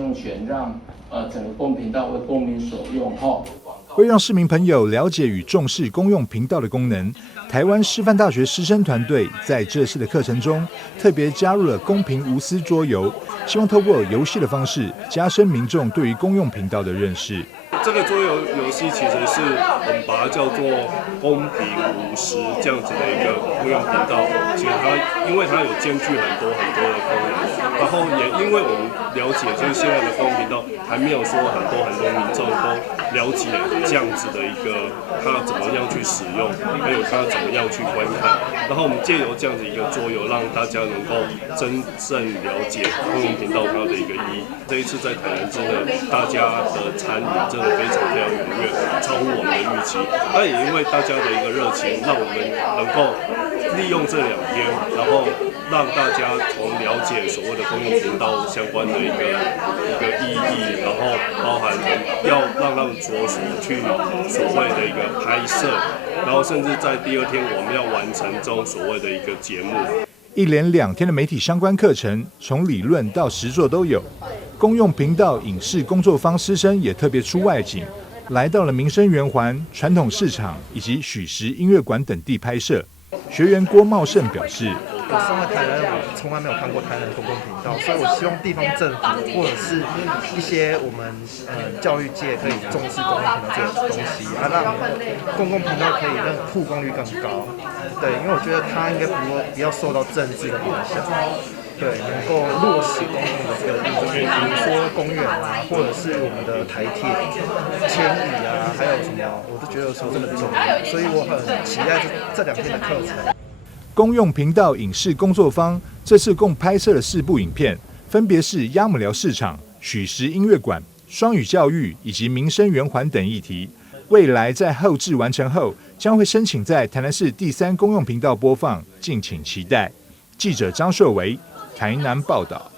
用权让整个公频道为公民所用哈。为让市民朋友了解与重视公用频道的功能，台湾师范大学师生团队在这次的课程中特别加入了公平无私桌游，希望透过游戏的方式加深民众对于公用频道的认识。这个桌游戏其实是我们把它叫做公平无私这样子的一个公用频道。其实因为它有兼具很多的功能，然后也因为我们了解，就是现在的公用频道还没有说很多民众都了解这样子的一个它怎么样去使用，还有它怎么样去观看。然后我们借由这样子一个桌游，让大家能够真正了解公用频道它的一个意义。这一次在台南真的大家的参与真的非常踊跃，超乎我们的预期。那也因为大家的一个热情，让我们能够利用这2天，然后让大家从了解所谓的公用频道相关的一个意义，然后包含要让他们着手去所谓的一个拍摄，然后甚至在第2天我们要完成这种所谓的一个节目。一连2天的媒体相关课程，从理论到实作都有。公用频道影视工作坊师生也特别出外景，来到了民生圆环、传统市场以及许时音乐馆等地拍摄。学员郭茂胜表示：“我身为台南人，我从来没有看过台南公共频道，所以我希望地方政府或者是一些我们教育界可以重视公共频道这个东西，让公共频道可以让曝光率更高。对，因为我觉得它应该不要受到政治的影响。”对，能够落实公共的这个意义，比如说公园啊，或者是我们的台铁、牵椅啊，还有什么，我都觉得说真的很重要，所以我很期待这2天的课程。公用频道影视工作坊这次共拍摄了4部影片，分别是鸭母寮市场、许时音乐馆、双语教育以及民生圆环等议题。未来在后制完成后，将会申请在台南市第3公用频道播放，敬请期待。记者张硕维台南报道。